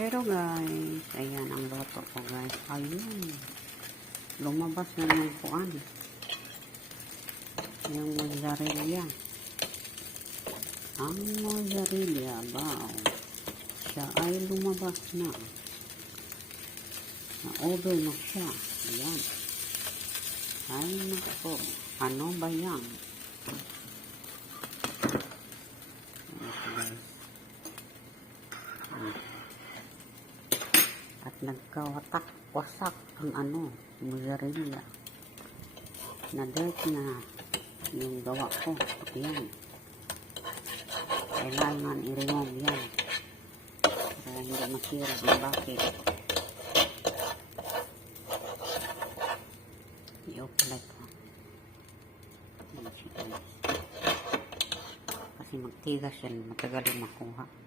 Pero guys, ayan ang loto ko guys. Ayun. Lumabas na yung kuan. Yung mozzarella. Ang mozzarella, wow. Siya ay lumabas na. Na-over na siya. Ayan. Ay, nako. Ano ba yan? At nagkawatak-wasak ang mozzarella. Na-dirt na yung gawa ko. Ayan. Kailangan i-remove yan. Para hindi masira ang bakit. I-operate ko. Ayan siya guys. Kasi magtigas yan. Matagal yung makuha.